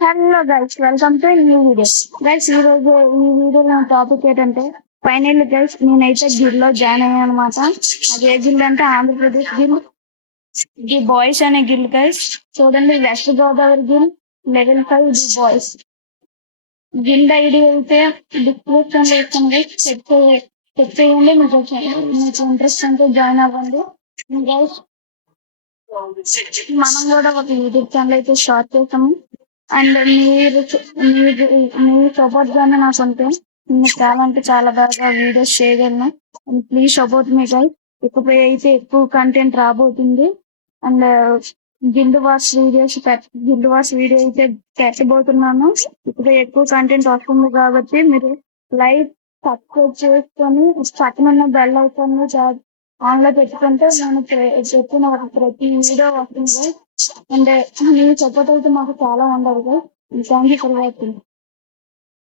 Hello guys, welcome to new video. Guys, ఈ వీడియోలో topic ఏంటంటే ఫైనల్ గైస్ నేనైతే గిల్ లో జాయిన్ అయ్యాను అనమాట. అది ఏ గిల్ అంటే ఆంధ్రప్రదేశ్ గిల్, ది బాయ్స్ అనే గిల్ గైస్. చూడండి, west Godavari Gill level 5 the boys. Gill ID అయితే డిస్క్రిప్షన్ లో ఇస్తాను గైస్, చెక్ చేయండి. మీకు ఇంట్రెస్ట్ అంటే జాయిన్ అవ్వండి గైస్. మనం కూడా ఒక యూట్యూబ్ ఛానల్ అయితే స్టార్ట్ చేసాము. అండ్ మీరు సపోర్ట్ గానే నాకు ఉంటే నేను చాలా అంటే చాలా బాగా వీడియోస్ చేయగలను. And please support me guys. ఇకపై అయితే ఎక్కువ కంటెంట్ రాబోతుంది. అండ్ గిల్డ్ వార్స్ వీడియో అయితే పెట్టబోతున్నాను. ఇకపై ఎక్కువ కంటెంట్ వస్తుంది కాబట్టి మీరు లైక్, సబ్స్క్రైబ్ చేసుకొని పక్కన ఉన్న బెల్ ఐకాన్ ఆన్ లో పెట్టుకుంటే నేను చెప్పిన ప్రతి వీడియో వస్తుంది. అండ్ మీ సపోర్ట్ అయితే మాకు చాలా ఉండదు. Thank you for watching.